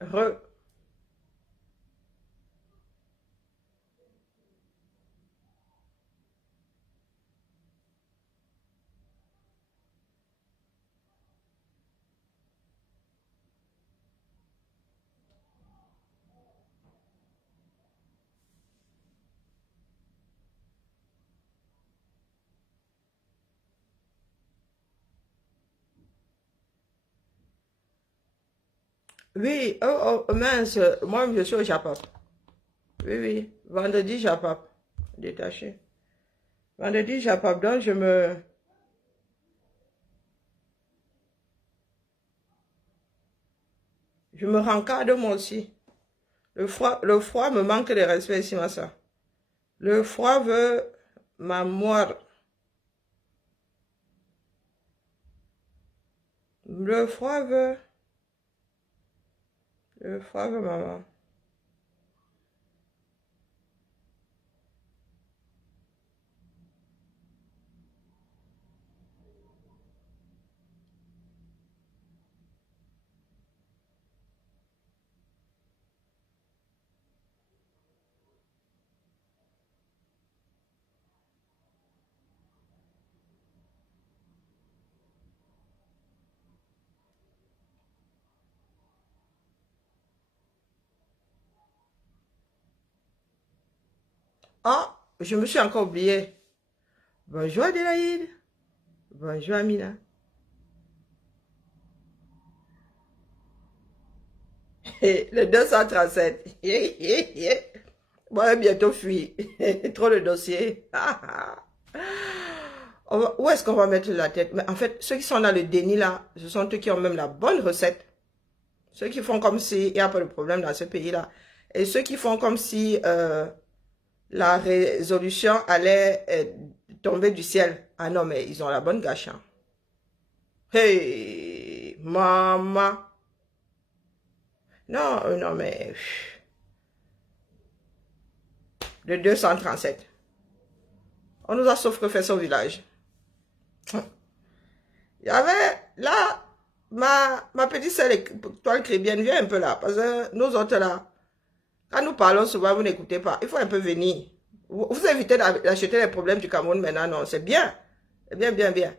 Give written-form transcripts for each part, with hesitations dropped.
Re. Oui, oh mince, moi je suis au Japon. Oui, oui, vendredi Japon. Détaché. Vendredi Japon, donc je me rencadre moi aussi. Le froid me manque de respect ici, ma soeur. Le froid veut ma mort. Le froid veut, le froid veut ma mort. Ah, je me suis encore oublié. Bonjour Adélaïde. Bonjour Amina. Le 237. Moi, bientôt fuir. Trop de dossiers. Où est-ce qu'on va mettre la tête? Mais en fait, ceux qui sont dans le déni là, ce sont eux qui ont même la bonne recette. Ceux qui font comme si il n'y a pas de problème dans ce pays-là. Et ceux qui font comme si la résolution allait tomber du ciel. Ah non, mais ils ont la bonne gâche, hein. Hey, maman. Non, non, mais le 237. On nous a sauf que fait ça au village. Il y avait là, ma petite sœur, toi chrétienne, viens un peu là. Parce que nous autres là, quand nous parlons souvent, vous n'écoutez pas. Il faut un peu venir. Vous évitez d'acheter les problèmes du Cameroun maintenant, non. C'est bien. C'est bien, bien, bien.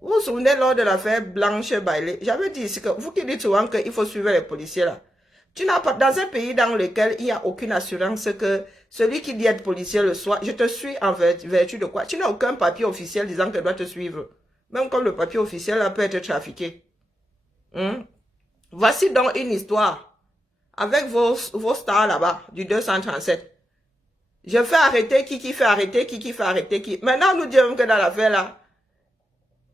Vous vous souvenez lors de l'affaire Blanche Bailey, j'avais dit ici que vous qui dites souvent qu'il faut suivre les policiers là. Tu n'as pas, dans un pays dans lequel il n'y a aucune assurance que celui qui dit être policier le soit, je te suis en vertu de quoi? Tu n'as aucun papier officiel disant que je dois te suivre. Même comme le papier officiel là peut être trafiqué. Hmm? Voici donc une histoire avec vos stars là-bas du 237. Je fais arrêter qui fait arrêter qui fait arrêter qui. Maintenant, nous disons que dans l'affaire là,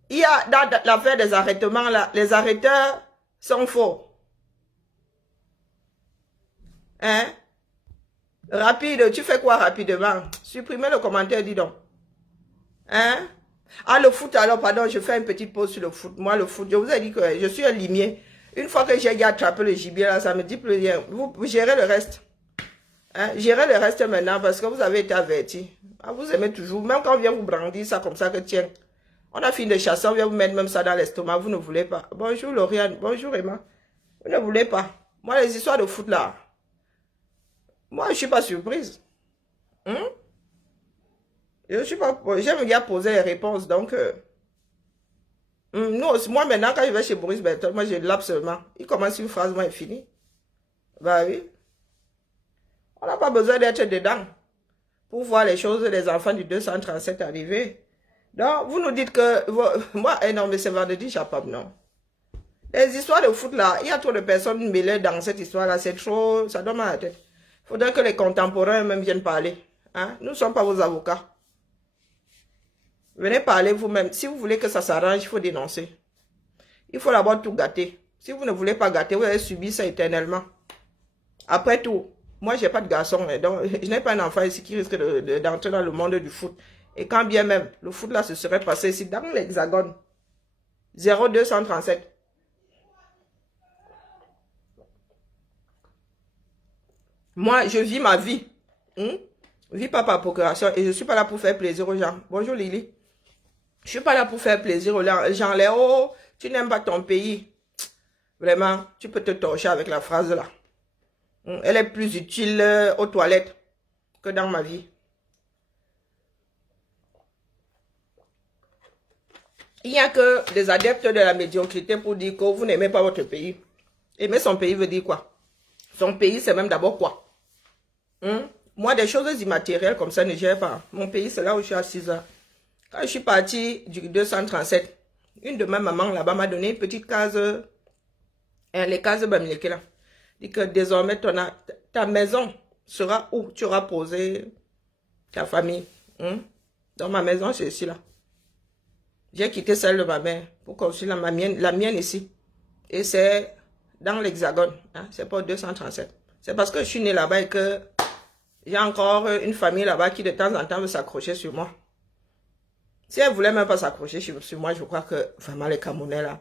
il y a dans l'affaire des arrêtements là, les arrêteurs sont faux. Hein? Rapide, tu fais quoi rapidement? Supprimez le commentaire, dis donc. Hein? Ah, le foot, alors, pardon, je fais une petite pause sur le foot. Moi, le foot, je vous ai dit que je suis un limier. Une fois que j'ai attrapé le gibier, là, ça me dit plus rien. Vous gérez le reste. Hein? Gérez le reste maintenant parce que vous avez été averti. Ah, vous aimez toujours. Même quand on vient vous brandir ça comme ça que tiens. On a fini de chasser, on vient vous mettre même ça dans l'estomac. Vous ne voulez pas. Bonjour Lauriane. Bonjour Emma. Vous ne voulez pas. Moi, les histoires de foot là. Moi, je ne suis pas surprise. Hein? Je suis pas. J'aime bien poser les réponses. Donc, nous aussi, moi maintenant, quand je vais chez Boris Berton, moi je lappe seulement. Il commence une phrase, moi, il finit. Bah oui. On n'a pas besoin d'être dedans pour voir les choses des enfants du 237 arriver. Donc, vous nous dites que. Moi, non, mais c'est vendredi, j'apprends, non. Les histoires de foot là, il y a trop de personnes mêlées dans cette histoire-là, c'est trop. Ça donne mal à la tête. Il faudrait que les contemporains même viennent parler. Hein? Nous ne sommes pas vos avocats. Venez parler vous-même. Si vous voulez que ça s'arrange, il faut dénoncer. Il faut d'abord tout gâter. Si vous ne voulez pas gâter, vous allez subir ça éternellement. Après tout, moi, je n'ai pas de garçon. Donc, je n'ai pas un enfant ici qui risque d'entrer dans le monde du foot. Et quand bien même, le foot là se serait passé ici, dans l'hexagone. 0237. Moi, je vis ma vie. Hmm? Je vis pas par procuration et je ne suis pas là pour faire plaisir aux gens. Bonjour Lily. Je ne suis pas là pour faire plaisir aux gens. Les oh, tu n'aimes pas ton pays. Vraiment, tu peux te torcher avec la phrase là. Elle est plus utile aux toilettes que dans ma vie. Il n'y a que des adeptes de la médiocrité pour dire que vous n'aimez pas votre pays. Aimer son pays veut dire quoi? Son pays, c'est même d'abord quoi? Moi, des choses immatérielles comme ça ne gère pas. Mon pays, c'est là où je suis assise. Quand je suis partie du 237, une de mes mamans là-bas m'a donné une petite case, les cases Bamileke là. Dit que désormais, ta maison sera où tu auras posé ta famille. Dans ma maison, c'est ici là. J'ai quitté celle de ma mère pour construire la mienne ici. Et c'est dans l'Hexagone. C'est pas 237. C'est parce que je suis née là-bas et que j'ai encore une famille là-bas qui de temps en temps veut s'accrocher sur moi. Si elle voulait même pas s'accrocher sur moi, je crois que vraiment les Camerounais là,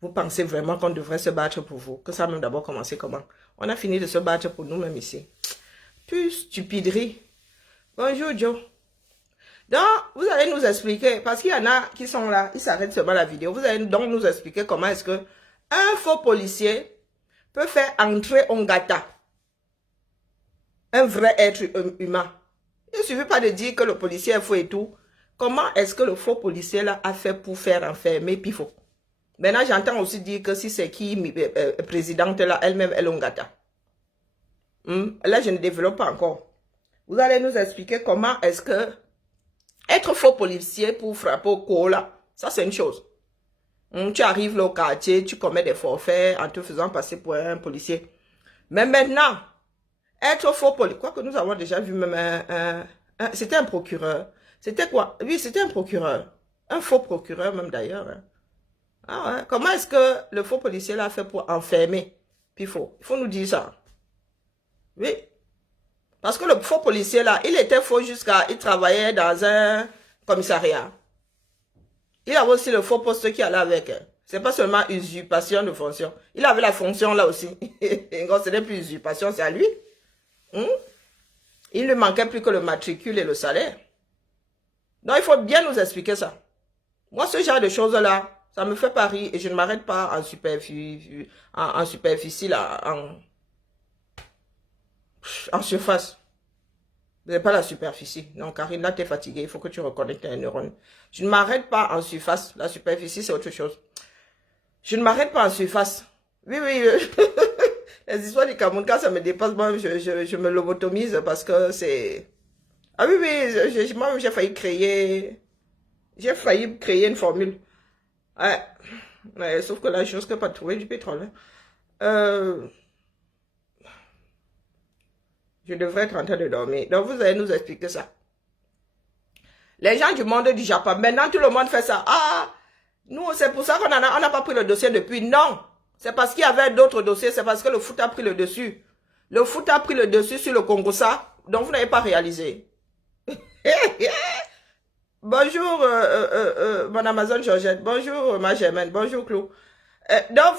vous pensez vraiment qu'on devrait se battre pour vous. Que ça a même d'abord commencé comment? On a fini de se battre pour nous-mêmes ici. Plus stupiderie. Bonjour Joe. Donc, vous allez nous expliquer, parce qu'il y en a qui sont là, ils s'arrêtent seulement la vidéo. Vous allez donc nous expliquer comment est-ce que un faux policier peut faire entrer Ongata, un vrai être humain. Il ne suffit pas de dire que le policier est faux et tout. Comment est-ce que le faux policier là a fait pour faire enfermer Pifo? Maintenant, j'entends aussi dire que si c'est qui présidente là, elle-même, elle Ongata. Là, je ne développe pas encore. Vous allez nous expliquer comment est-ce que être faux policier pour frapper au cola, ça c'est une chose. Tu arrives là au quartier, tu commets des forfaits en te faisant passer pour un policier. Mais maintenant, être faux policier, quoi que nous avons déjà vu même c'était un procureur. C'était quoi? Oui, c'était un procureur. Un faux procureur même d'ailleurs. Ah ouais. Comment est-ce que le faux policier l'a fait pour enfermer? Puis il faut nous dire ça. Oui. Parce que le faux policier là, il était faux il travaillait dans un commissariat. Il avait aussi le faux poste qui allait avec. C'est pas seulement usurpation de fonction. Il avait la fonction là aussi. Ce n'est plus usurpation, c'est à lui. Il ne manquait plus que le matricule et le salaire. Donc il faut bien nous expliquer ça. Moi, ce genre de choses là, ça me fait pas rire et je ne m'arrête pas en superficie là, en surface. Vous n'avez pas la superficie. Non, Karine, là, tu es fatiguée. Il faut que tu reconnectes un neurone. Je ne m'arrête pas en surface. La superficie, c'est autre chose. Je ne m'arrête pas en surface. Oui, oui. Les histoires du Cameroun, quand ça me dépasse, moi, je me lobotomise parce que c'est... Ah oui, oui. Moi, j'ai failli créer... J'ai failli créer une formule. Ouais. Sauf que là, je risque pas de trouver du pétrole. Je devrais être en train de dormir. Donc, vous allez nous expliquer ça. Les gens du monde du Japon, maintenant, tout le monde fait ça. Ah, nous, c'est pour ça qu'on n'a pas pris le dossier depuis. Non, c'est parce qu'il y avait d'autres dossiers. C'est parce que le foot a pris le dessus. Le foot a pris le dessus sur le Congo-Ça. Donc, vous n'avez pas réalisé. Bonjour, mon Amazon Georgette. Bonjour, ma Germaine. Bonjour, Clou. Donc,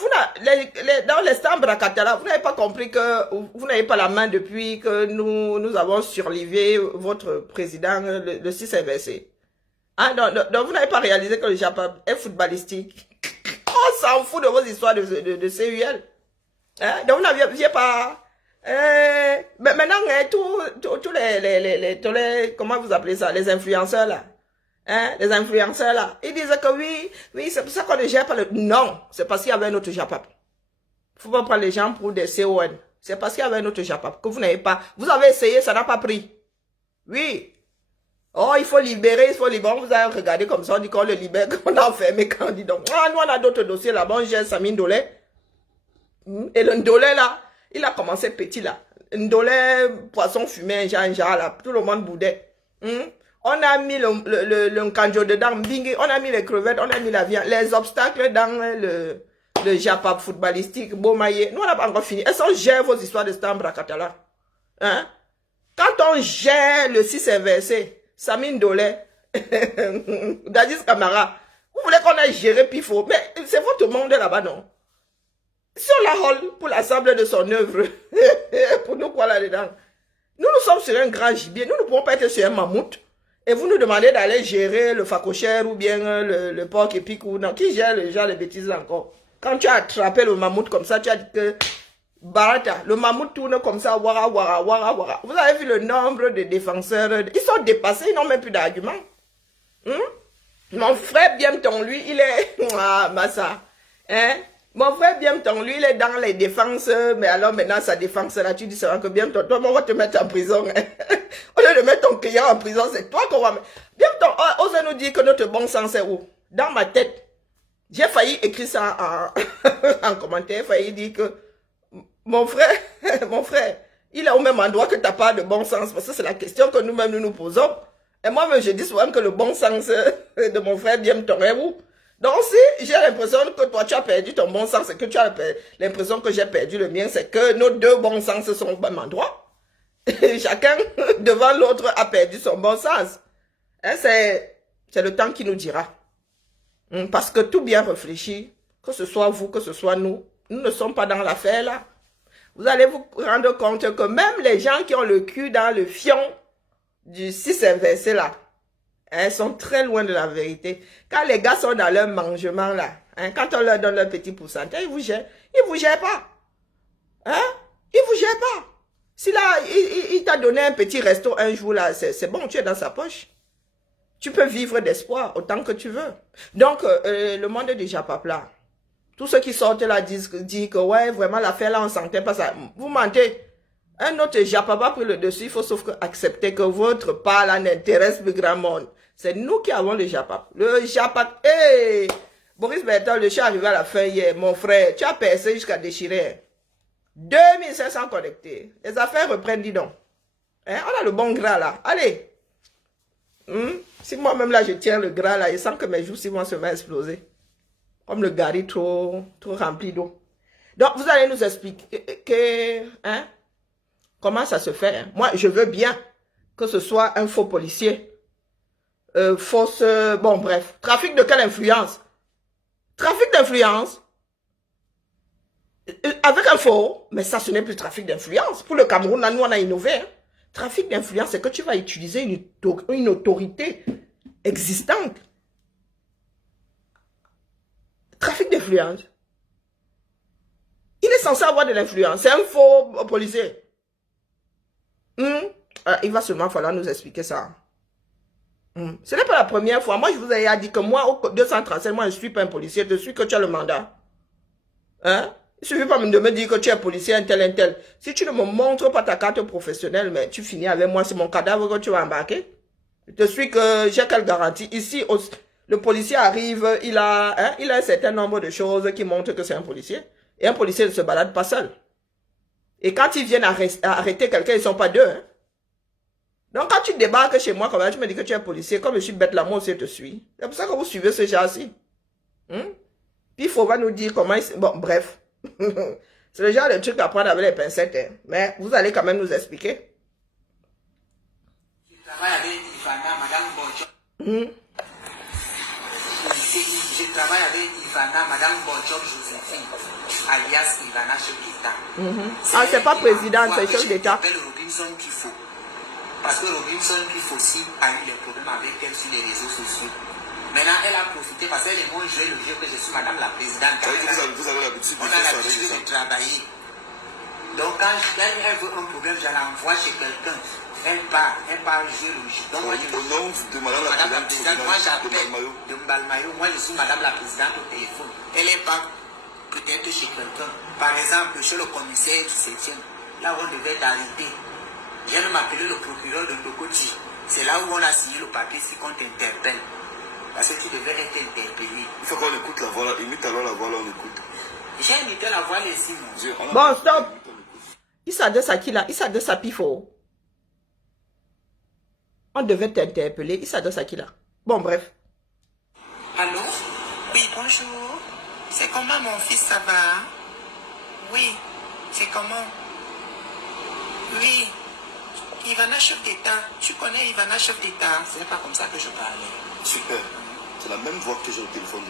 dans les Stambrakatala, vous n'avez pas compris que vous n'avez pas la main depuis que nous avons surlivé votre président, le 6 inversé. Donc, vous n'avez pas réalisé que le Japon est footballistique. On s'en fout de vos histoires de CUL. Donc, vous n'aviez pas... mais maintenant, tous les... Comment vous appelez ça? Les influenceurs, là. Les influenceurs là, ils disaient que oui, c'est pour ça qu'on ne gère pas le... Non, c'est parce qu'il y avait un autre Japap. Il ne faut pas prendre les gens pour des CON. C'est parce qu'il y avait un autre Japap que vous n'avez pas... Vous avez essayé, ça n'a pas pris. Oui. Oh, il faut libérer. On vous a regardé comme ça, on dit qu'on le libère, qu'on a enfermé, quand on dit donc... Ah, nous on a d'autres dossiers là-bas, on gère Samine Dolé. Et le Ndolé là, il a commencé petit là. Ndolé, poisson fumé, un genre là, tout le monde boudait. On a mis le kanjo dedans, on a mis les crevettes, on a mis la viande, les obstacles dans le Japap footballistique, Bomaye. Nous, on n'a pas encore fini. Est-ce qu'on gère vos histoires de Stambrakatala? Quand on gère le 6 inversé, Samine Dolé, Dadis Kamara, vous voulez qu'on ait géré Pifo? Mais c'est votre monde là-bas, non? Si on la hall pour l'ensemble de son œuvre, pour nous quoi là-dedans? Nous sommes sur un grand gibier, nous ne pouvons pas être sur un mammouth. Et vous nous demandez d'aller gérer le facochère ou bien le porc épic ou non. Qui gère les bêtises encore? Quand tu as attrapé le mammouth comme ça, tu as dit que Barata, le mammouth tourne comme ça, wara, wara, wara, wara. Vous avez vu le nombre de défenseurs, ils sont dépassés, ils n'ont même plus d'arguments. Mon frère Biemton, lui, il est... Ah, Massa. Hein? Mon frère Biemton, lui, il est dans les défenses, mais alors maintenant, sa défense, là, tu dis seulement que Biemton, toi, on va te mettre en prison. Hein? Au lieu de mettre ton client en prison, c'est toi qu'on va mettre. Biemton, ose nous dire que notre bon sens est où? Dans ma tête. J'ai failli écrire ça en commentaire, j'ai failli dire que mon frère, il est au même endroit que tu n'as pas de bon sens, parce que c'est la question que nous-mêmes nous posons. Et moi-même, je dis souvent que le bon sens de mon frère Biemton est où? Donc si j'ai l'impression que toi, tu as perdu ton bon sens et que tu as l'impression que j'ai perdu le mien, c'est que nos deux bons sens sont au même endroit. Et chacun, devant l'autre, a perdu son bon sens. Hein, c'est le temps qui nous dira. Parce que tout bien réfléchi, que ce soit vous, que ce soit nous, nous ne sommes pas dans l'affaire là. Vous allez vous rendre compte que même les gens qui ont le cul dans le fion du 6 inversé là, hein, sont très loin de la vérité. Quand les gars sont dans leur mangement là, hein, quand on leur donne leur petit pourcentage, ils vous gèrent. Ils vous gèrent pas. Hein? Ils vous gèrent pas. Si là, il t'a donné un petit resto un jour là, c'est bon, tu es dans sa poche. Tu peux vivre d'espoir autant que tu veux. Donc, le monde est déjà pas plat. Tous ceux qui sortent là disent que ouais, vraiment l'affaire là, on sentait pas ça. Vous mentez. Un autre Japapa pris le dessus, il faut sauf que accepter que votre part là n'intéresse le grand monde. C'est nous qui avons le Japap. Le Japap, hey, Boris Bertol, je suis arrivé à la fin hier, mon frère, tu as percé jusqu'à déchirer. 2500 connectés. Les affaires reprennent, dis donc. Hein, on a le bon gras là. Allez. Si moi-même là, je tiens le gras là, je sens que mes joues vont se exploser. Comme le gari trop rempli d'eau. Donc, vous allez nous expliquer, hein, comment ça se fait. Hein? Moi, je veux bien que ce soit un faux policier. Fausse, bon, bref. Trafic de quelle influence? Trafic d'influence. Avec un faux, mais ça, ce n'est plus trafic d'influence. Pour le Cameroun, là, nous, on a innové. Hein? Trafic d'influence, c'est que tu vas utiliser une autorité existante. Trafic d'influence. Il est censé avoir de l'influence. C'est un faux policier. Il va seulement falloir nous expliquer ça. Ce n'est pas la première fois. Moi, je vous ai dit que moi, au 237, moi, je ne suis pas un policier. Je suis que tu as le mandat. Hein? Il ne suffit pas de me dire que tu es policier, un tel. Si tu ne me montres pas ta carte professionnelle, mais tu finis avec moi, c'est mon cadavre que tu vas embarquer. Je te suis que j'ai quelle garantie. Ici, le policier arrive, il a un certain nombre de choses qui montrent que c'est un policier. Et un policier ne se balade pas seul. Et quand ils viennent arrêter quelqu'un, ils ne sont pas deux. Hein? Donc quand tu débarques chez moi, tu me dis que tu es un policier, comme je suis bête là, moi aussi je te suis. C'est pour ça que vous suivez ce genre-ci. Puis il faut nous dire comment... Bon, bref. C'est le genre de truc à prendre avec les pincettes. Hein. Mais vous allez quand même nous expliquer. Je travaille avec Ivana, Madame Bonjour. Je travaille avec Ivana, Madame Bonjour Joséphine, alias Ivana, chef d'État. Ah, c'est pas président, c'est chef d'État. Je m'appelle Robinson Kifo. Parce que Robinson Kifo aussi a eu des problèmes avec elle sur les réseaux sociaux. Maintenant, elle a profité parce qu'elle est moins jouée le jeu que je suis Madame la Présidente. Vous avez l'habitude On a l'habitude de travailler. Donc, quand elle veut un problème, je l'envoie chez quelqu'un. Elle part jouer le jeu. Donc, moi, je au nom de Madame la Présidente, moi j'appelle de Mbalmayo. Moi, je suis Madame la Présidente au téléphone. Elle est pas peut-être chez quelqu'un. Par exemple, chez le commissaire du 7e, là où on devait t'arrêter. Je viens de m'appeler le procureur de Ndokoti. C'est là où on a signé le papier si qu'on t'interpelle. Parce que tu devais être interpellé. Il faut qu'on écoute la voix là. Imite alors la voix là, on écoute. J'ai imité la voix les Simons. Bon, stop. Il s'adresse à qui là? Il s'adresse à Pifo. On devait t'interpeller. Il s'adresse à qui là? Bon, bref. Allô? Oui, bonjour. C'est comment mon fils, ça va? Oui, c'est comment? Oui. Ivana, chef d'État. Tu connais Ivana, chef d'État? C'est pas comme ça que je parlais. Super. C'est la même voix que j'ai au téléphone.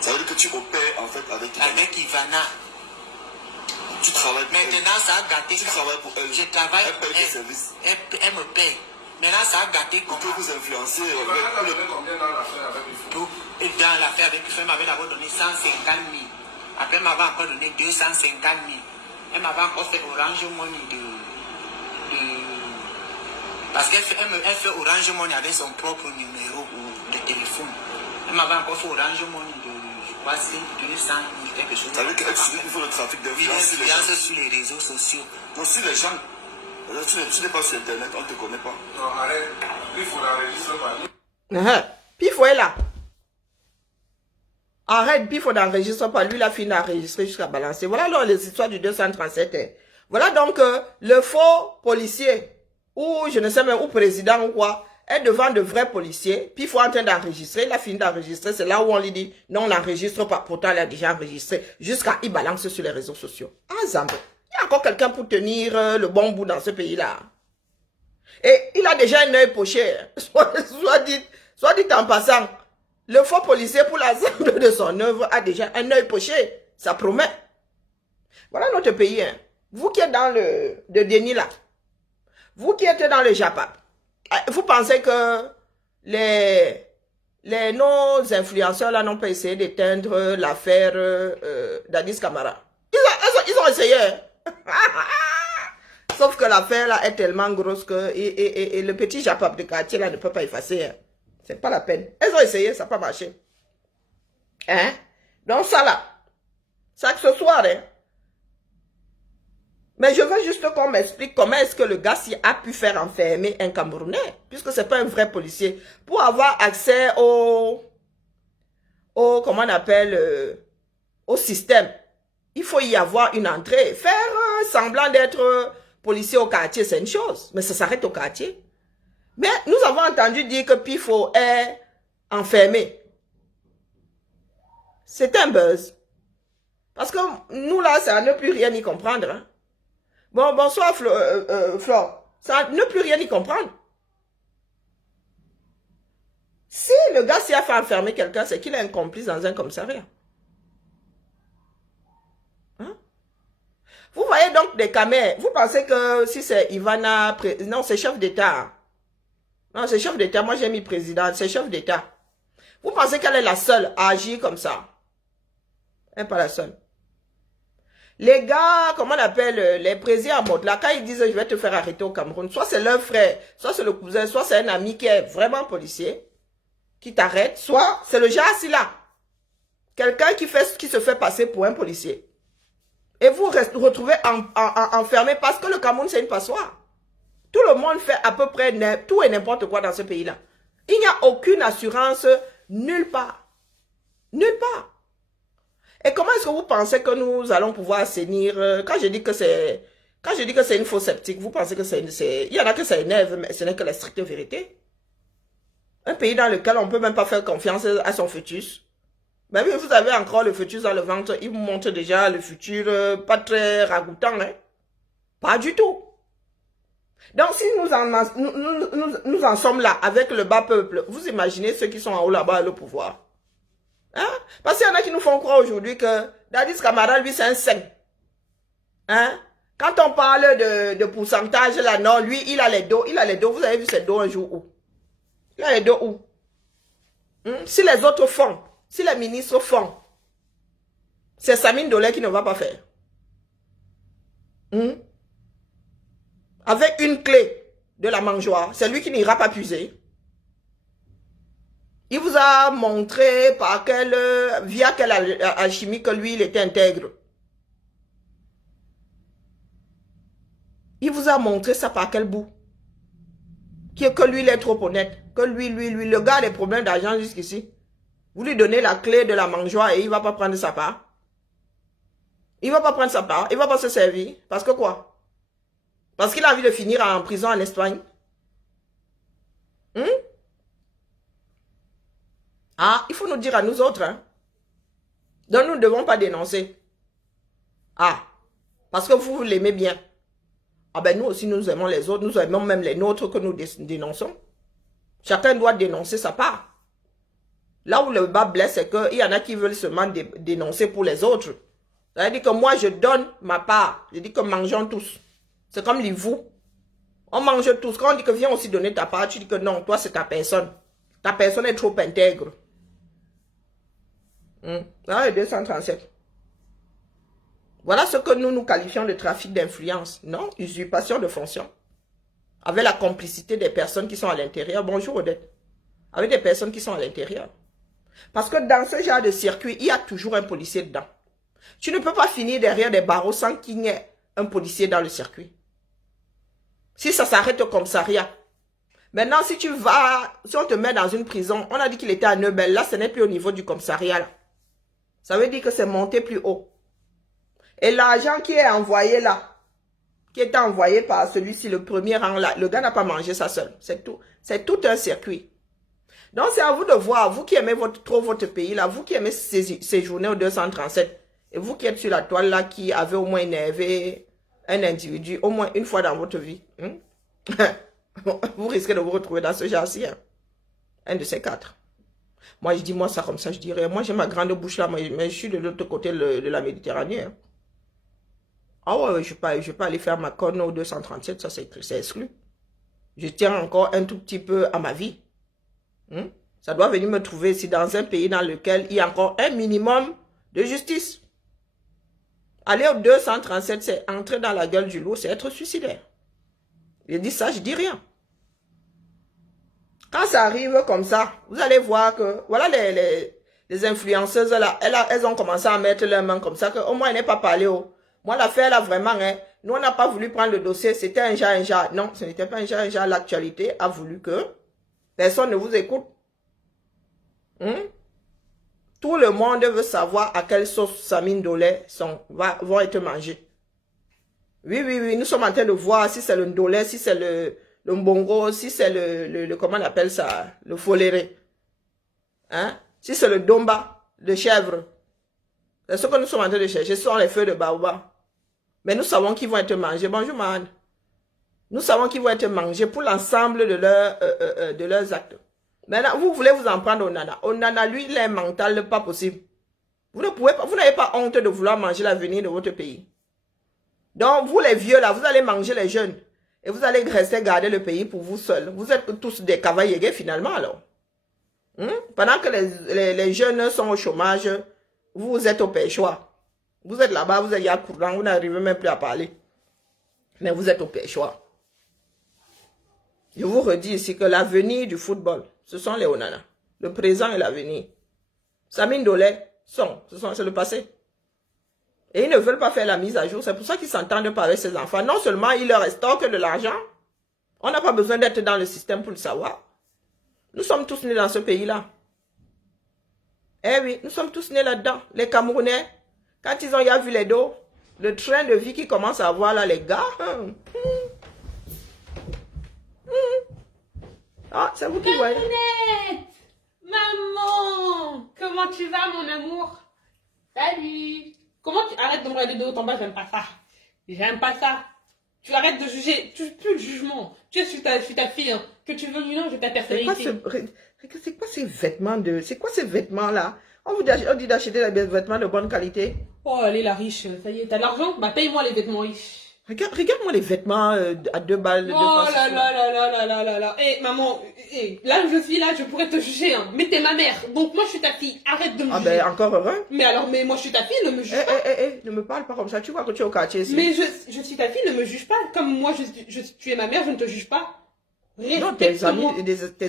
Ça veut dire que tu opères en fait avec Ivana. Avec Ivana. Tu travailles pour Maintenant, elle. ça a gâté. Tu travailles pour elle. Je travaille. Elle paye tes services. Elle me paye. Maintenant, ça a gâté On peut comment? vous influencer. Dans l'affaire avec Ifem, m'avait d'abord donné 150 000. Après, elle m'avait encore donné 250 000. Elle m'avait encore fait Orange Money parce qu'elle fait Orange Money avec son propre numéro de téléphone. Elle m'avait encore fait Orange Money je crois, 200 000, quelque chose. Ça veut dire qu'elle faut le trafic d'influence sur les réseaux sociaux. Non, si les gens, tu n'es pas sur Internet, on ne te connaît pas. Non, arrête. Il faut l'enregistrer par lui. Puis il faut être là. Arrête, puis il faut d'enregistrer par lui, la fille d'enregistrer jusqu'à balancer. Voilà donc les histoires du 237. Voilà donc le faux policier, ou je ne sais même où président ou quoi, est devant de vrais policiers, puis il faut en train d'enregistrer, il a fini d'enregistrer, c'est là où on lui dit, non, on n'enregistre pas, pourtant il a déjà enregistré, jusqu'à il balance sur les réseaux sociaux. Ah, Zambo, il y a encore quelqu'un pour tenir le bon bout dans ce pays-là. Et il a déjà un œil poché, soit dit en passant, le faux policier pour l'ensemble de son œuvre a déjà un œil poché, ça promet. Voilà notre pays, hein. Vous qui êtes dans le déni là, vous qui êtes dans le Japon, vous pensez que nos influenceurs là n'ont pas essayé d'éteindre l'affaire Dadis Camara. Ils ont essayé. Sauf que l'affaire là est tellement grosse que et le petit Japon de quartier là ne peut pas effacer. Hein. C'est pas la peine. Elles ont essayé, ça n'a pas marché. Hein? Donc ça là, ça que ce soir, hein. Mais je veux juste qu'on m'explique comment est-ce que le gars a pu faire enfermer un Camerounais, puisque c'est pas un vrai policier, pour avoir accès comment on appelle, au système. Il faut y avoir une entrée. Faire semblant d'être policier au quartier, c'est une chose, mais ça s'arrête au quartier. Mais nous avons entendu dire que Pifo est enfermé. C'est un buzz. Parce que nous là, ça ne plus rien y comprendre. Hein. Bon, bonsoir Flore. Ça ne plus rien y comprendre. Si le gars s'y a fait enfermer quelqu'un, c'est qu'il est un complice dans un commissariat. Hein? Vous voyez donc des caméras. Vous pensez que si c'est Ivana... Non, c'est chef d'État. Non, c'est chef d'État. Moi, j'ai mis président. C'est chef d'État. Vous pensez qu'elle est la seule à agir comme ça? Elle n'est pas la seule. Les gars, comment on appelle, les présidents en mode là, quand ils disent je vais te faire arrêter au Cameroun, soit c'est leur frère, soit c'est le cousin, soit c'est un ami qui est vraiment policier, qui t'arrête, soit c'est le gars assis là. Quelqu'un qui se fait passer pour un policier. Et vous retrouvez enfermé parce que le Cameroun c'est une passoire. Tout le monde fait à peu près tout et n'importe quoi dans ce pays-là. Il n'y a aucune assurance nulle part. Nulle part. Et comment est-ce que vous pensez que nous allons pouvoir assainir, quand je dis que c'est une fausse sceptique, vous pensez que il y en a que ça énerve, mais ce n'est que la stricte vérité. Un pays dans lequel on ne peut même pas faire confiance à son fœtus. Ben oui, vous avez encore le fœtus dans le ventre, il vous montre déjà le futur pas très ragoûtant, hein. Pas du tout. Donc si nous en sommes là avec le bas peuple, vous imaginez ceux qui sont en haut là-bas le pouvoir. Hein? Parce qu'il y en a qui nous font croire aujourd'hui que Dadis Camara, lui, c'est un saint. Hein? Quand on parle de pourcentage, là, non, lui, il a les dos. Vous avez vu ses dos un jour où? Il a les dos où? Si les autres font, si les ministres font, c'est Samine Dolé qui ne va pas faire. Avec une clé de la mangeoire, c'est lui qui n'ira pas puiser. Il vous a montré via quelle alchimie que lui, il était intègre. Il vous a montré ça par quel bout? Que lui, il est trop honnête. Que lui, le gars a des problèmes d'argent jusqu'ici. Vous lui donnez la clé de la mangeoire et il ne va pas prendre sa part. Il ne va pas prendre sa part. Il ne va pas se servir. Parce que quoi? Parce qu'il a envie de finir en prison en Espagne. Ah, il faut nous dire à nous autres. Hein. Donc nous ne devons pas dénoncer. Ah, parce que vous l'aimez bien. Ah ben nous aussi nous aimons les autres. Nous aimons même les nôtres que nous dénonçons. Chacun doit dénoncer sa part. Là où le bas blesse, c'est qu'il y en a qui veulent seulement dénoncer pour les autres. Ça veut dire que moi je donne ma part. Je dis que mangeons tous. C'est comme les vous. On mange tous. Quand on dit que viens aussi donner ta part, tu dis que non, toi c'est ta personne. Ta personne est trop intègre. Là, le 237. Voilà ce que nous qualifions de trafic d'influence. Non, usurpation de fonction. Avec la complicité des personnes qui sont à l'intérieur. Bonjour Odette. Avec des personnes qui sont à l'intérieur. Parce que dans ce genre de circuit, il y a toujours un policier dedans. Tu ne peux pas finir derrière des barreaux sans qu'il y ait un policier dans le circuit. Si ça s'arrête au commissariat. Maintenant, si on te met dans une prison, on a dit qu'il était à Neubel. Là, ce n'est plus au niveau du commissariat. Là. Ça veut dire que c'est monté plus haut. Et l'argent qui est envoyé là, qui est envoyé par celui-ci, le premier rang là, le gars n'a pas mangé ça seul. C'est tout. C'est tout un circuit. Donc, c'est à vous de voir, vous qui aimez trop votre pays là, vous qui aimez séjourner au 237, et vous qui êtes sur la toile là, qui avez au moins énervé un individu, au moins une fois dans votre vie, vous risquez de vous retrouver dans ce genre-ci. Hein? Un de ces quatre. Moi, je dis moi ça comme ça, je dirais, moi j'ai ma grande bouche là, mais je suis de l'autre côté de la Méditerranée. Hein? Ah ouais, je vais pas aller faire ma conne au 237, ça c'est exclu. Je tiens encore un tout petit peu à ma vie. Ça doit venir me trouver ici dans un pays dans lequel il y a encore un minimum de justice. Aller au 237, c'est entrer dans la gueule du loup, c'est être suicidaire. Je dis ça, je dis rien. Quand ça arrive comme ça, vous allez voir que, voilà les influenceuses là, elles ont commencé à mettre leurs mains comme ça, qu'au moins elles n'aient pas parlé. Moi, l'affaire là, vraiment, hein, nous on n'a pas voulu prendre le dossier, c'était un genre. Non, ce n'était pas un genre. L'actualité a voulu que personne ne vous écoute. Tout le monde veut savoir à quelle sauce Samine Dolé vont être mangés. Oui, nous sommes en train de voir si c'est le Ndolé, si c'est le Mbongo, si c'est le comment on appelle ça, le foléré. Hein? Si c'est le Domba, le chèvre. C'est ce que nous sommes en train de chercher, ce sont les feux de baobab. Mais nous savons qu'ils vont être mangés. Bonjour, man. Nous savons qu'ils vont être mangés pour l'ensemble de leurs actes. Maintenant, vous voulez vous en prendre au nana. Au nana, lui, il est mental, pas possible. Vous n'avez pas honte de vouloir manger l'avenir de votre pays. Donc, vous les vieux là, vous allez manger les jeunes. Et vous allez rester garder le pays pour vous seuls. Vous êtes tous des cavaliers finalement alors. Pendant que les jeunes sont au chômage, vous êtes au péchoir. Vous êtes là-bas, vous êtes à courant, vous n'arrivez même plus à parler. Mais vous êtes au péchoir. Je vous redis ici que l'avenir du football, ce sont les Onana. Le présent et l'avenir. Samine Dolé, c'est le passé. Et ils ne veulent pas faire la mise à jour. C'est pour ça qu'ils s'entendent pas avec ces enfants. Non seulement il leur reste que de l'argent. On n'a pas besoin d'être dans le système pour le savoir. Nous sommes tous nés dans ce pays-là. Eh oui, nous sommes tous nés là-dedans. Les Camerounais, quand ils ont vu les dos, le train de vie qu'ils commencent à avoir là, les gars. Ah, c'est vous qui voyez. Maman, comment tu vas, mon amour? Salut. Comment tu arrêtes de me regarder de haut en bas? J'aime pas ça. J'aime pas ça. Tu arrêtes de juger. Tu plus de jugement. Tu es sur ta fille. Hein. Que tu veux ou non, j'ai ta personnalité. C'est quoi ces vêtements c'est quoi ces vêtements là? On dit d'acheter des vêtements de bonne qualité. Oh, elle est la riche. Ça y est, t'as de l'argent? Bah, paye-moi les vêtements riches. Regarde-moi les vêtements à 2 balles. Oh là là là là là là là là. Eh, maman, là où je suis là, je pourrais te juger, hein. Mais t'es ma mère. Donc moi, je suis ta fille. Arrête de me juger. Ah ben, encore heureux. Mais moi, je suis ta fille, ne me juge pas. Ne me parle pas comme ça. Tu vois que tu es au quartier ici. Mais je suis ta fille, ne me juge pas. Comme moi, tu es ma mère, je ne te juge pas. Non, tes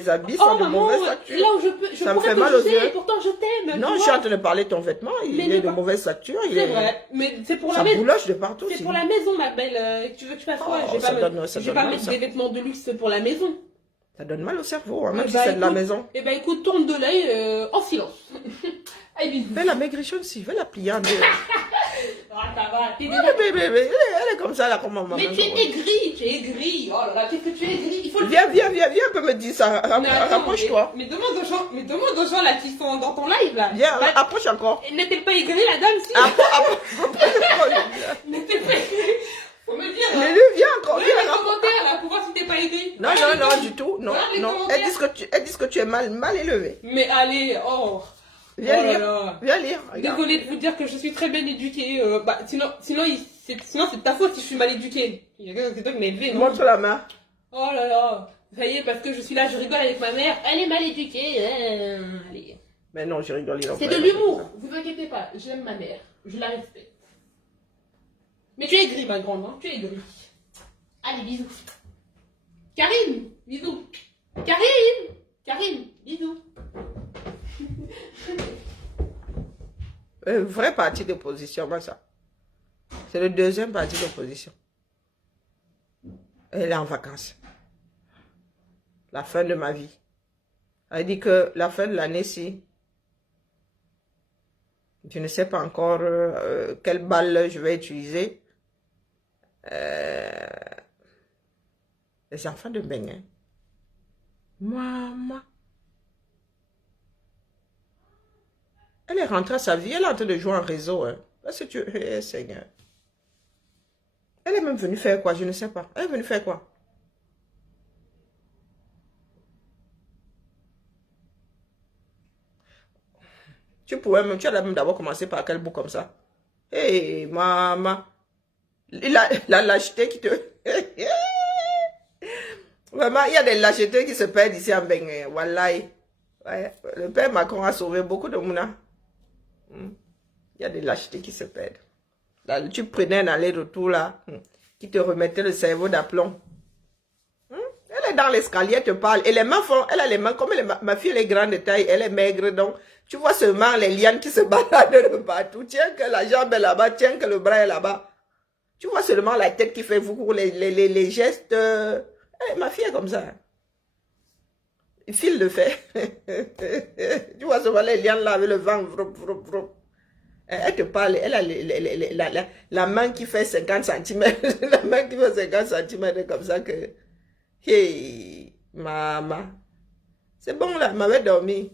habits sont de mauvaise facture. Là où je ça me pourrais fait te mal aux juger, yeux. et pourtant je t'aime. Non, je suis en train de parler de ton vêtement. Il est de mauvaise facture. C'est vrai, mais c'est pour la maison. maison. Ça bouloche de partout. C'est pour la maison, ma belle. Tu veux que tu fasses quoi? Je vais pas mettre des vêtements de luxe pour la maison. Ça donne mal au cerveau, hein, même si c'est de la maison. Eh ben écoute, tourne de l'œil en silence. Allez, bisous. Fais la maigrichonne si, fais la plier en deux. Ah, ça va, t'es Elle est comme ça, là, comme maman. Mais tu es aigri. Oh là là, qu'est-ce que tu es aigri? Il faut Viens un peu me dire ça. Rapproche-toi. Mais demande aux gens là qui sont dans ton live là. Viens, approche encore. N'est-elle pas aigrie la dame si? N'est-elle pas aigrie? Faut me dire. Mais lui, viens encore. Viens les commentaires là pour voir si t'es pas aigrie. Non, du tout. Non. Elles disent que tu es mal élevé. Mais allez, oh. Viens lire. Désolée de vous dire que je suis très bien éduquée. Sinon c'est de ta faute si je suis mal éduquée. C'est toi qui m'as élevée, non? Montre la main. Oh là là. Ça y est, parce que je suis là, je rigole avec ma mère. Elle est mal éduquée. Allez. Mais non, je rigole. C'est de l'humour. Vous inquiétez pas. J'aime ma mère. Je la respecte. Mais tu es gris, ma grande, hein? Tu es gris. Allez, bisous. Karine, bisous. Karine, bisous. Vrai parti d'opposition, moi, ça. C'est le deuxième parti d'opposition. Elle est en vacances. La fin de ma vie. Elle dit que la fin de l'année-ci, je ne sais pas encore quelle balle je vais utiliser. Les enfants de Bénin. Maman. Elle est rentrée à sa vie. Elle est en train de jouer en réseau. Hein. Parce que tu... Eh, Seigneur. Elle est même venue faire quoi? Je ne sais pas. Elle est venue faire quoi? Tu as même d'abord commencé par quel bout comme ça? Hé, maman. La lâcheté qui te... Vraiment, il y a des lâchetés qui se perdent ici en Bénin. Wallahi. Ouais, le père Macron a sauvé beaucoup de mouna. Il y a des lâchetés qui se perdent. Là, tu prenais un aller-retour là, qui te remettait le cerveau d'aplomb. Elle est dans l'escalier, elle te parle. Et les mains font, elle a les mains, comme ma fille elle est grande de taille, elle est maigre, donc tu vois seulement les lianes qui se baladent de partout. Tiens que la jambe est là-bas, tiens que le bras est là-bas. Tu vois seulement la tête qui fait beaucoup les gestes. Ma fille est comme ça. Il file de fer. Tu vois seulement les lianes là avec le vent. Elle te parle, elle a la main qui fait 50 cm. La main qui fait 50 cm comme ça que... Hey, maman. C'est bon là, elle m'avait dormi.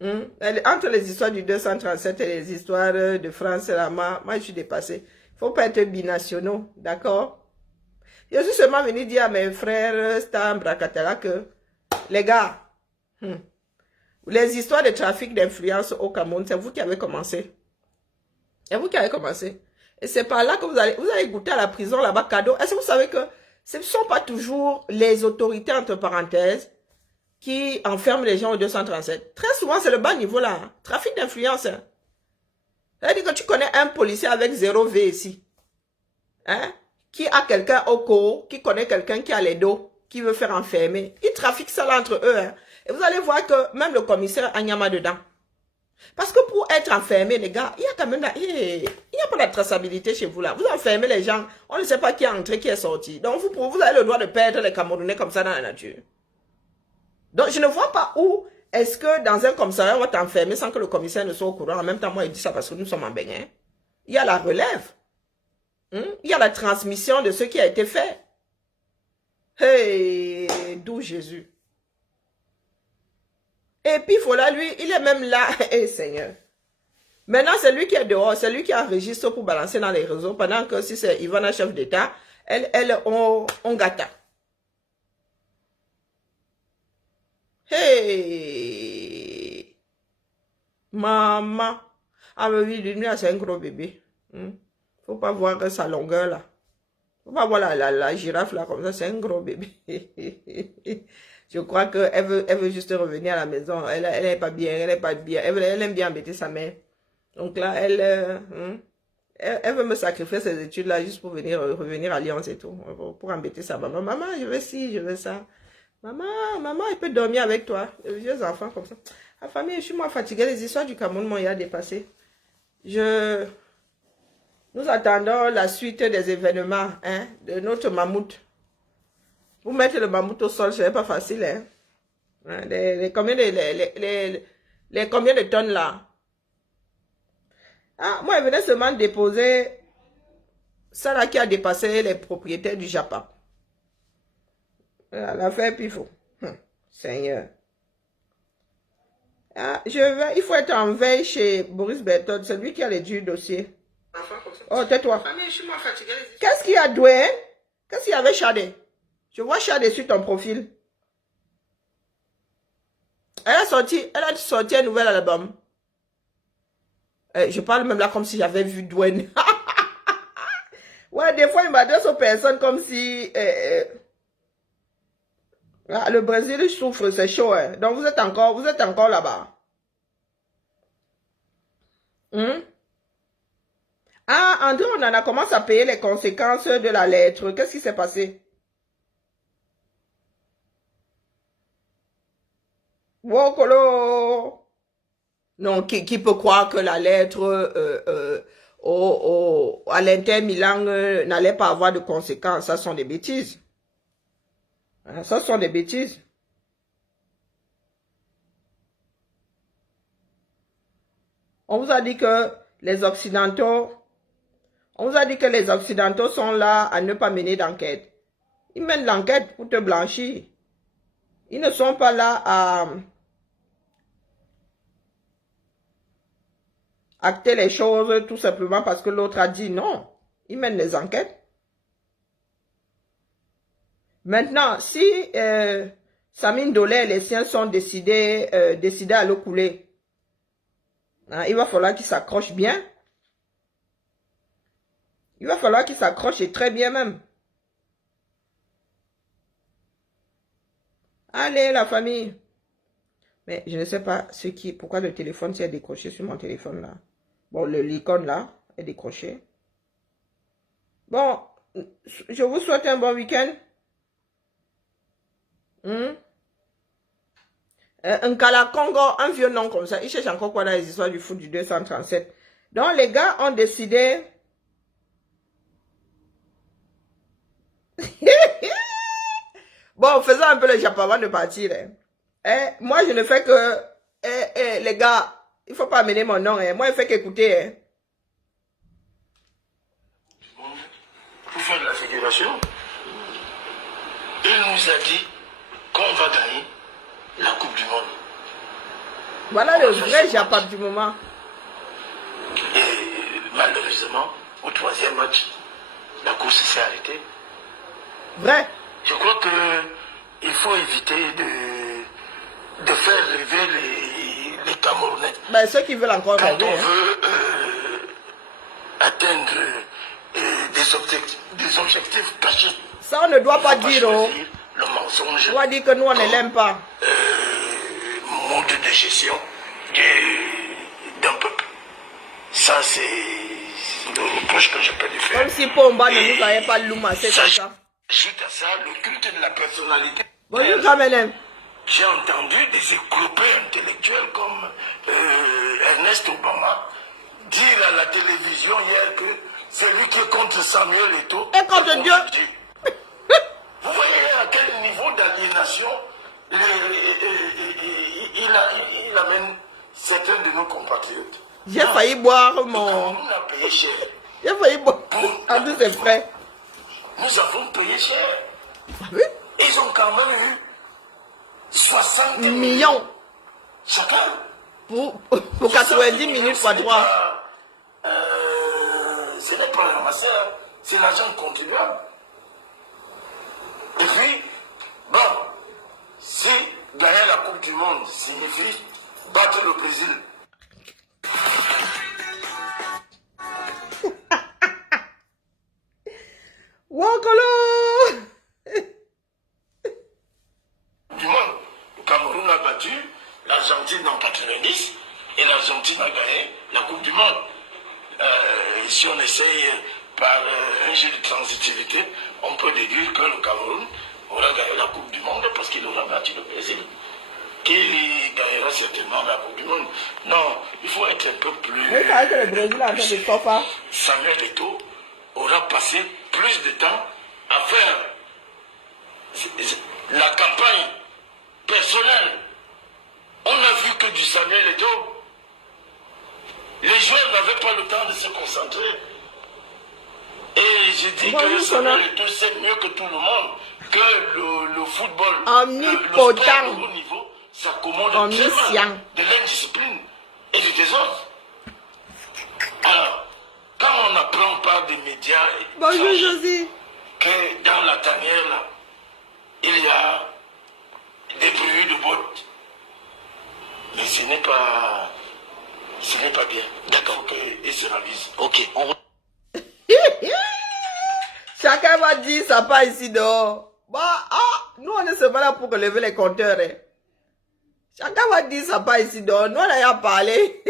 Entre les histoires du 237 et les histoires de France, là, moi je suis dépassée. Il ne faut pas être binationaux, d'accord? Je suis seulement venue dire à mes frères Stam, Bracatella que, les gars, les histoires de trafic d'influence au Cameroun, c'est vous qui avez commencé. C'est vous qui avez commencé. Et c'est par là que vous allez goûter à la prison là-bas, cadeau. Est-ce que vous savez que ce ne sont pas toujours les autorités, entre parenthèses, qui enferment les gens au 237. Très souvent, c'est le bas niveau là. Hein. Trafic d'influence. Hein. Ça veut dire que tu connais un policier avec 0 V ici. Hein? Qui a quelqu'un au corps, qui connaît quelqu'un qui a les dos, qui veut faire enfermer. Ils trafiquent ça là entre eux. Hein. Et vous allez voir que même le commissaire a Nyama dedans. Parce que pour être enfermé, les gars, il y a quand même il n'y a pas de traçabilité chez vous là. Vous enfermez les gens, on ne sait pas qui est entré, qui est sorti. Donc vous avez le droit de perdre les Camerounais comme ça dans la nature. Donc je ne vois pas où est-ce que dans un commissariat on va t'enfermer sans que le commissaire ne soit au courant. En même temps, moi il dit ça parce que nous sommes en Bénin. Il y a la relève. Il y a la transmission de ce qui a été fait. Hey, d'où Jésus. Et puis voilà, lui, il est même là. Eh Seigneur. Maintenant, c'est lui qui est dehors. C'est lui qui a un registre pour balancer dans les réseaux. Pendant que si c'est Ivana, chef d'État, on gâta. Hey. Maman. Ah oui, lui, c'est un gros bébé. Faut pas voir sa longueur là. Faut pas voir la girafe là comme ça. C'est un gros bébé. Je crois qu'elle veut juste revenir à la maison. Elle n'est pas bien, elle n'est pas bien. Elle aime bien embêter sa mère. Donc là, elle veut me sacrifier ses études là juste pour revenir à Lyon et tout. Pour embêter sa maman. Maman, je veux ci, je veux ça. Maman, elle peut dormir avec toi. Les vieux enfants comme ça. La famille, je suis moi fatiguée. Les histoires du Cameroun m'ont dépassé. Nous attendons la suite des événements hein, de notre mammouth. Pour mettre le mammouth au sol, ce n'est pas facile. Hein? Combien de tonnes là? Ah, moi, je venais seulement déposer ça là qui a dépassé les propriétaires du Japon. L'affaire pifo. Seigneur. Ah, il faut être en veille chez Boris Berthold, c'est lui qui a les durs dossiers. Oh, tais-toi. Qu'est-ce qu'il y a, Dwayne? Qu'est-ce qu'il y avait, Chadé? Je vois Chadé sur ton profil. Elle a sorti un nouvel album. Je parle même là comme si j'avais vu Dwayne. Ouais, des fois, il m'adresse aux personnes comme si... le Brésil souffre, c'est chaud. Hein. Donc, vous êtes encore là-bas. Ah, André, on en a commencé à payer les conséquences de la lettre. Qu'est-ce qui s'est passé? Wokolo. Non, qui peut croire que la lettre à l'Inter Milan n'allait pas avoir de conséquences? Ça sont des bêtises. Hein, ça sont des bêtises. On vous a dit que les Occidentaux, sont là à ne pas mener d'enquête. Ils mènent l'enquête pour te blanchir. Ils ne sont pas là à acter les choses tout simplement parce que l'autre a dit non. Ils mènent les enquêtes. Maintenant, si Samine Dolé et les siens sont décidés à le couler, hein, il va falloir qu'ils s'accrochent bien. Il va falloir qu'ils s'accrochent et très bien même. Allez, la famille. Mais je ne sais pas pourquoi le téléphone s'est décroché sur mon téléphone là. Bon, l'icône là est décroché. Bon, je vous souhaite un bon week-end. Un Kalakongo, un vieux nom comme ça. Il cherche encore quoi dans les histoires du foot du 237. Donc, les gars ont décidé... Bon, faisons un peu le Japon avant de partir. Hein. Moi, je ne fais que... les gars, il ne faut pas amener mon nom. Hein. Moi, je fais qu'écouter. Hein. Pour faire de la fédération, il nous a dit qu'on va gagner la Coupe du Monde. Voilà le vrai Japon du moment. Et malheureusement, au troisième match, la course s'est arrêtée. Vrai. Je crois qu'il faut éviter de faire rêver les Camerounais. Ben, ceux qui veulent encore Quand rêver. on Hein. veut atteindre des objectifs cachés. Ça, on ne doit pas dire. Oh. Le mensonge. On va dire que nous, on ne l'aime pas. Mode de gestion d'un peuple. Ça, c'est le reproche que je peux lui faire. Comme si Pomba ne nous avait pas loumassé comme ça. Suite à ça, le culte de la personnalité. Bonjour, Kamelem. J'ai entendu des éclopés intellectuels comme Ernest Obama dire à la télévision hier que celui qui est contre Samuel Eto'o est contre Dieu. Vous voyez à quel niveau d'aliénation il amène certains de nos compatriotes. J'ai failli boire mon... On a payé cher. J'ai failli boire à tous ses frères. Nous avons payé cher. Oui. Ils ont quand même eu 60 millions chacun. Pour 90 minutes fois 3. Ce n'est pas ramassé, hein. C'est l'argent contribuable. Et puis, bon, si gagner la Coupe du Monde signifie battre le Brésil. Wokolo! Du monde, le Cameroun a battu l'Argentine en 90 et l'Argentine a gagné la Coupe du Monde. Si on essaye par un jeu de transitivité, on peut déduire que le Cameroun aura gagné la Coupe du Monde parce qu'il aura battu le Brésil. Qu'il gagnera certainement la Coupe du Monde. Non, il faut être un peu plus... Mais ça que le Brésil a fait des sofa. Samuel Eto'o aura passé plus de temps à faire la campagne personnelle. On n'a vu que du Samuel Eto'o. Les joueurs n'avaient pas le temps de se concentrer. Et je dis que Samuel Eto'o sait mieux que tout le monde que le football, omnipotent, le sport de haut niveau, s'accommode omniscient de l'indiscipline et du désordre. Alors, quand on apprend par des médias bonjour Josie, que dans la tanière là, il y a des bruits de bottes, mais ce n'est pas bien. D'accord, qu'ils se réalisent. Ok, on... Chacun va dire ça pas ici dehors. Bah, nous on ne se pas là pour relever les compteurs. Hein. Chacun va dire ça pas ici dehors. Nous on a parlé.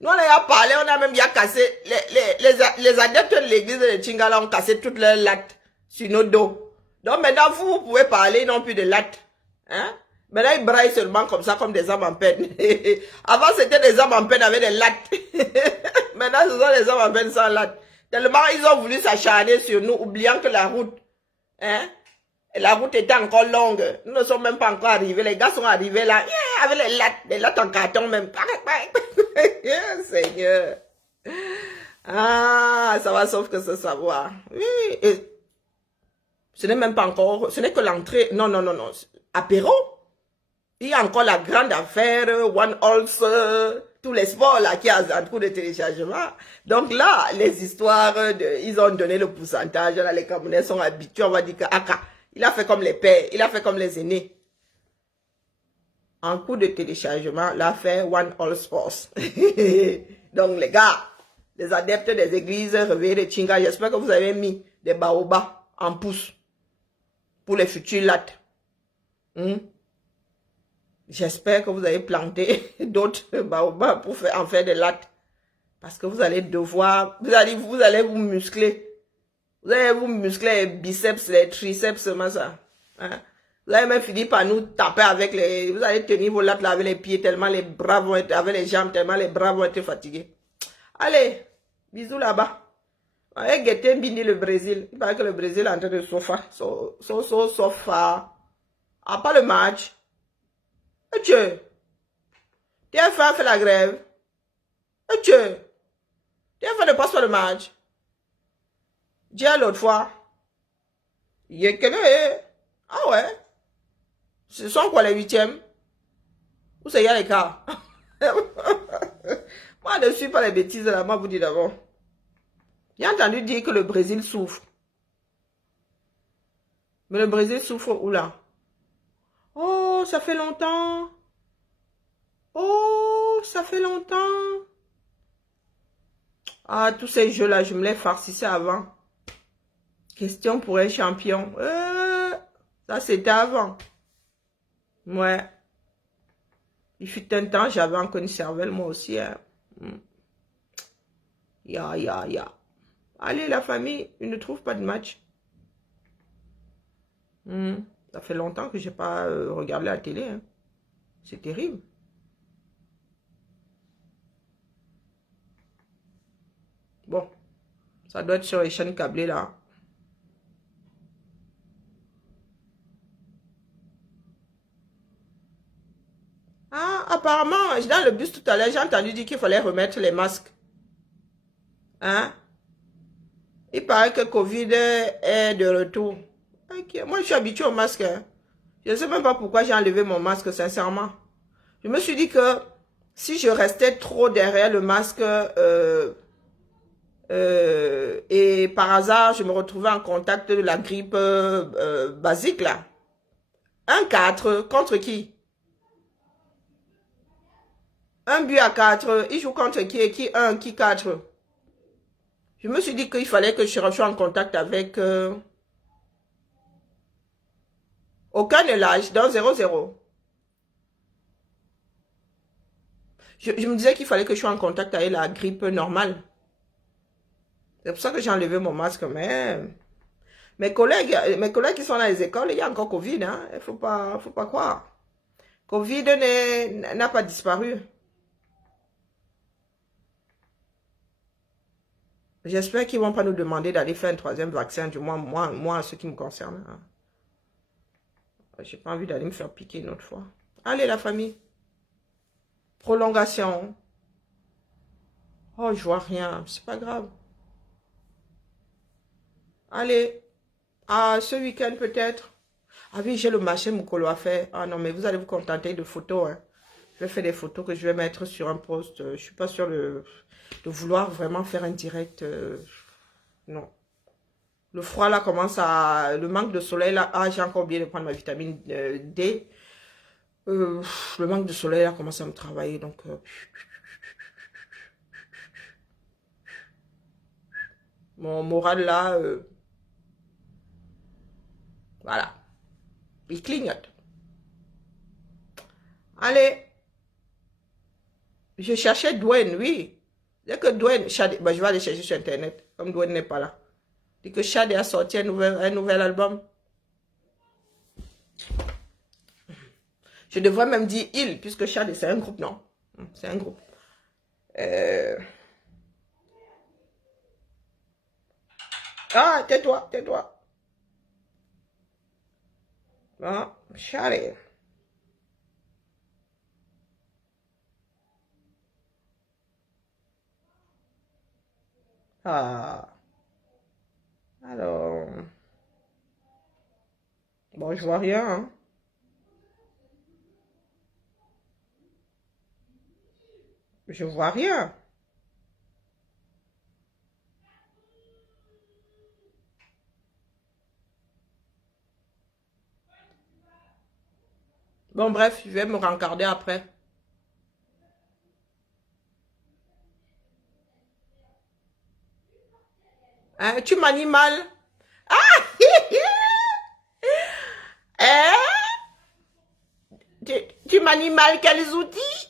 Nous, on a parlé, on a même bien cassé, les adeptes de l'église de Chingala ont cassé toutes leurs lattes sur nos dos. Donc maintenant, vous pouvez parler non plus de lattes. Hein? Maintenant, ils braillent seulement comme ça, comme des hommes en peine. Avant, c'était des hommes en peine avec des lattes. Maintenant, ce sont des hommes en peine sans lattes. Tellement, ils ont voulu s'acharner sur nous, oubliant que la route, hein? La route était encore longue. Nous ne sommes même pas encore arrivés. Les gars sont arrivés là, avec les lattes en carton même. Seigneur. Ah, ça va sauf que ce savoir. Oui, et ce n'est même pas encore, ce n'est que l'entrée. Non. Apéro. Il y a encore la grande affaire, One Halls, tous les sports là qui a un coup de téléchargement. Donc là, les histoires, ils ont donné le pourcentage. Là, les Camerounais sont habitués. On va dire que Aka, il a fait comme les pères, il a fait comme les aînés. En coup de téléchargement, l'affaire One All Sports. Donc les gars, les adeptes des églises réveillées de Chinga, j'espère que vous avez mis des baobabs en pouce pour les futurs lattes. J'espère que vous avez planté d'autres baobabs pour en faire des lattes. Parce que vous allez devoir, vous allez vous muscler. Vous allez vous muscler les biceps, les triceps, seulement ça. Hein? Vous allez même finir par nous taper avec les... Vous allez tenir vos lattes là avec les pieds tellement les bras vont être... Avec les jambes tellement les bras vont être fatigués. Allez, bisous là-bas. Allez, guetter Bindi le Brésil. Il paraît que le Brésil est en train de sofa. Sofa. Ah, pas le match. Et Dieu. TF1 fait la grève. Et Dieu. TF1 ne passe pas le match. Dieu l'autre fois. Ah ouais. Ce sont quoi les 8e? Où c'est y a les cas? Moi, je ne suis pas les bêtises là, moi vous dis d'abord. J'ai entendu dire que le Brésil souffre. Mais le Brésil souffre où là? Oh, ça fait longtemps. Oh, ça fait longtemps. Ah, tous ces jeux-là, je me les farcissais avant. Question pour un champion. Ça, c'était avant. Ouais. Il fut un temps, j'avais encore une cervelle, moi aussi. Hein. Ya. Allez, la famille, ils ne trouvent pas de match. Ça fait longtemps que je n'ai pas regardé la télé. Hein. C'est terrible. Bon, ça doit être sur les chaînes câblées là. Ah, apparemment, dans le bus tout à l'heure, j'ai entendu dire qu'il fallait remettre les masques. Hein? Il paraît que Covid est de retour. Okay. Moi, je suis habituée au masque. Hein. Je ne sais même pas pourquoi j'ai enlevé mon masque, sincèrement. Je me suis dit que si je restais trop derrière le masque et par hasard, je me retrouvais en contact de la grippe basique, là. 1-4, contre qui? Un but à 4, il joue contre qui et qui 1, qui 4? Je me suis dit qu'il fallait que je sois en contact avec... aucun ne lâche, dans 0-0. Je me disais qu'il fallait que je sois en contact avec la grippe normale. C'est pour ça que j'ai enlevé mon masque, mais... Mes collègues qui sont dans les écoles, il y a encore Covid, hein. Il faut pas croire. Covid n'a pas disparu. J'espère qu'ils ne vont pas nous demander d'aller faire un 3e vaccin, du moins, moi, en ce qui me concerne. Hein. J'ai pas envie d'aller me faire piquer une autre fois. Allez, la famille. Prolongation. Oh, je vois rien. C'est pas grave. Allez. Ah, ce week-end peut-être. Ah oui, j'ai le marché Moukolo à faire. Ah non, mais vous allez vous contenter de photos. Hein. Je vais faire des photos que je vais mettre sur un post. Je suis pas sûre de vouloir vraiment faire un direct. Non. Le froid là commence à... Le manque de soleil là... Ah, j'ai encore oublié de prendre ma vitamine D. Le manque de soleil là commence à me travailler. Donc... Mon moral là... Voilà. Il clignote. Allez. Je cherchais Dwayne, oui. Dès que Dwayne, Shadé, je vais aller chercher sur Internet, comme Dwayne n'est pas là. Dès que Shadé a sorti un nouvel album. Je devrais même dire il, puisque Shadé, c'est un groupe, non? C'est un groupe. Ah, tais-toi, tais-toi. Ah, Shadé. Ah. Alors. Bon, je vois rien. Hein. Je vois rien. Bon, bref, je vais me rencarder après. Hein, tu manies mal. Ah! Hein? Tu manies mal quels outils?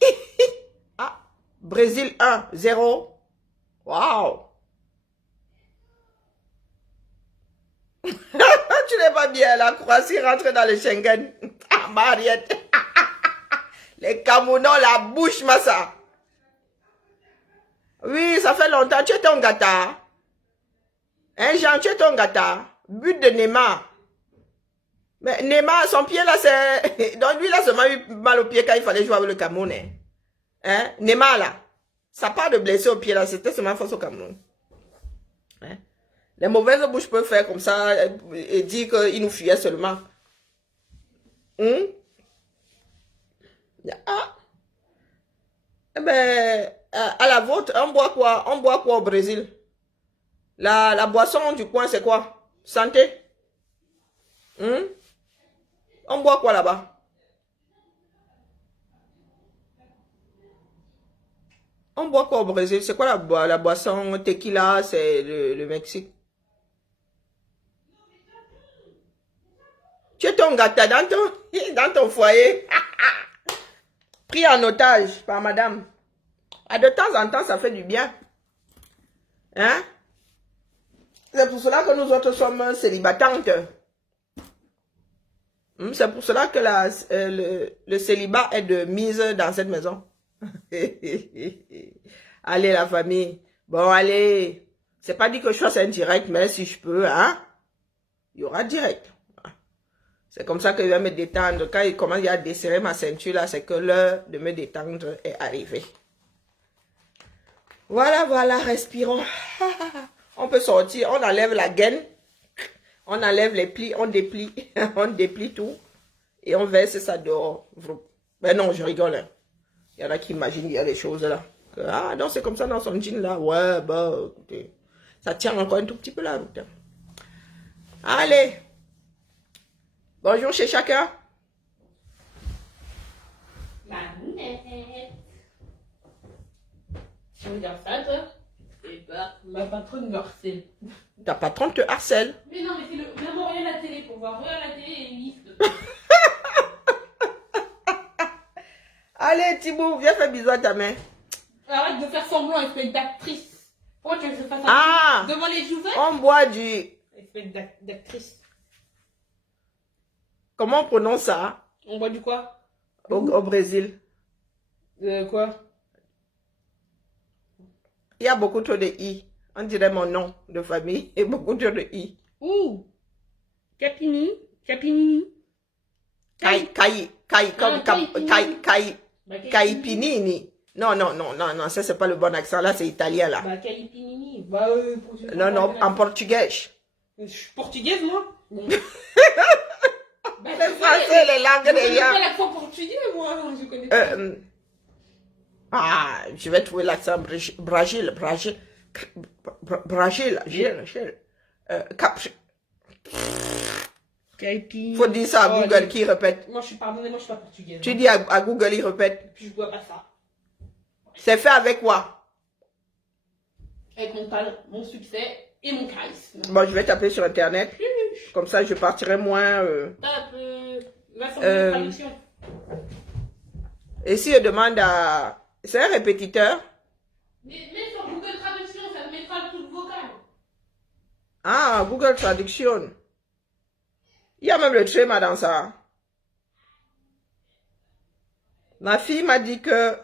Ah, Brésil 1-0. Waouh! Tu n'es pas bien, la Croatie rentre dans le Schengen. Ah, Mariette. Les Camerounais, la bouche, massa. Oui, ça fait longtemps. Tu es ton gâta. Hein, Jean, tu es ton gâta. But de Neymar. Mais Neymar, son pied là, c'est... Donc lui, là, ça m'a eu mal au pied quand il fallait jouer avec le Cameroun. Hein? Neymar, là. Ça part de blessé au pied, là. C'était seulement face au Cameroun. Hein? Les mauvaises bouches peuvent faire comme ça et dire qu'il nous fuyait seulement. Ah. Eh ben, à la vôtre, on boit quoi? On boit quoi au Brésil? La boisson du coin, c'est quoi? Santé? On boit quoi là-bas? On boit quoi au Brésil? C'est quoi la boisson? Tequila, c'est le Mexique. Tu es ton gâteau dans ton foyer. Pris en otage par madame. De temps en temps, ça fait du bien. Hein? C'est pour cela que nous autres sommes célibatantes. C'est pour cela que le célibat est de mise dans cette maison. Allez, la famille. Bon, allez. C'est pas dit que je fasse un direct, mais si je peux, hein, il y aura direct. C'est comme ça que je vais me détendre. Quand il commence à desserrer ma ceinture, là, c'est que l'heure de me détendre est arrivée. Voilà, voilà, respirons. On peut sortir, on enlève la gaine, on enlève les plis, on déplie, on déplie tout et on verse ça dehors. Mais non, je rigole. Hein. Il y en a qui imaginent qu'il y a des choses là. Ah non, c'est comme ça dans son jean là. Ouais, bah écoutez, ça tient encore un tout petit peu la route. Hein. Allez. Bonjour chez chacun. Manette. Tu me dire ça, toi? Et bah, ma patronne me harcèle. Ta patronne te harcèle. Mais non, mais c'est le... Viens regarder la télé pour voir. Regarde la télé et liste. Allez, Thibaut, viens faire bisous à ta main. Arrête de faire semblant, espèce d'actrice. Pourquoi tu veux que je fasse ça devant les joueurs? On boit du... Espèce d'actrice. Comment on prononce ça? On boit du quoi? Au Brésil. Quoi? Il y a beaucoup trop de i. On dirait mon nom de famille et beaucoup trop de i. Ouh. Capini. Capinini. Caipinini. Non, ça c'est pas le bon accent, là c'est italien là. Bah, Caipinini. Bah, non, en portugais. Je suis portugaise, moi. Bah, le français, les langues des gens. Je connais pas l'accent portugais, moi. Je connais pas. Je vais trouver l'accent Brésil. Faut dire ça à Google qui répète. Moi, pardonnez-moi, je suis pas portugaise. Tu dis à Google, il répète. Puis je bois pas ça. C'est fait avec quoi? Avec mon talent, mon succès et mon charisme. Bon, je vais taper sur Internet. Comme ça, je partirai moins... Va sur la traduction. Et si je demande à... C'est un répétiteur. Mais sur Google Traduction, ça te mettra le truc vocal. Ah, Google Traduction. Il y a même le tréma dans ça. Ma fille m'a dit que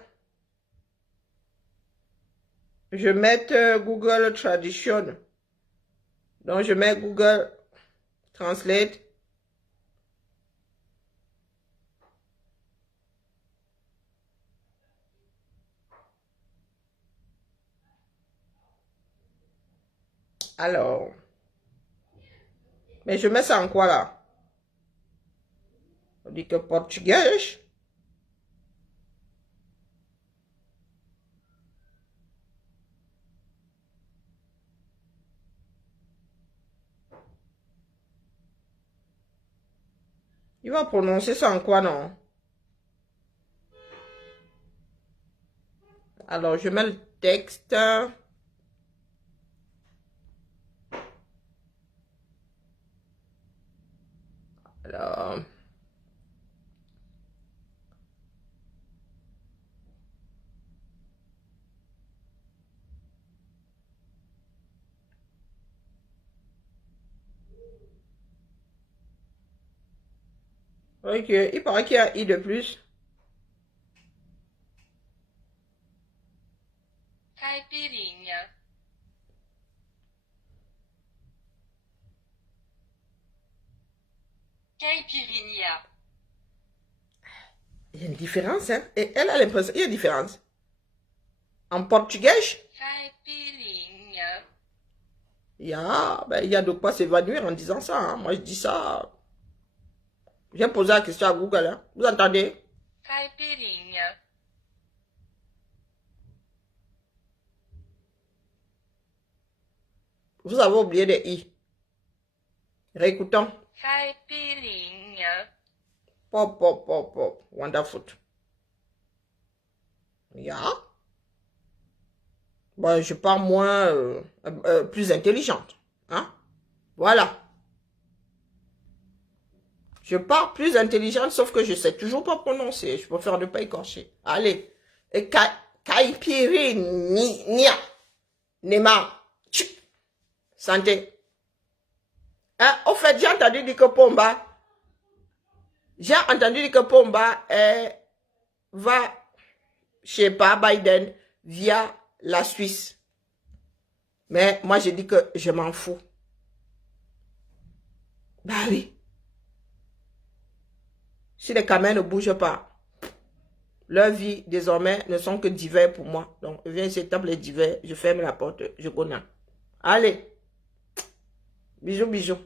je mette Google Traduction. Donc, je mets Google Translate. Alors, mais je mets ça en quoi là? On dit que portugais. Il va prononcer ça en quoi, non? Alors, je mets le texte. Alors... Ok, il paraît qu'il y a I de plus. Caipirinha. Caipirinha. Il y a une différence, hein? Et elle a l'impression, il y a une différence. En portugais, Caipirinha. il y a de quoi s'évanouir en disant ça, hein. Moi, je dis ça. J'ai posé la question à Google, hein. Vous entendez? Caipirinha. Vous avez oublié des I. Réécoutons. Caipirinha. Pop, pop, pop, pop. Wonderful. Yeah. Bon, je pars moins, plus intelligente. Hein? Voilà. Je pars plus intelligente, sauf que je sais toujours pas prononcer. Je préfère ne pas écorcher. Allez. Et Caipirinha. Nema. Santé. Hein? Au fait, j'ai entendu dire que Pomba. J'ai entendu dire que Pomba va, je sais pas, Biden via la Suisse. Mais moi, je dis que je m'en fous. Bah oui. Si les camins ne bougent pas, leur vie, désormais, ne sont que divers pour moi. Donc, je viens ici, tape les divers, je ferme la porte, je connais. Allez. Bisous, bisous.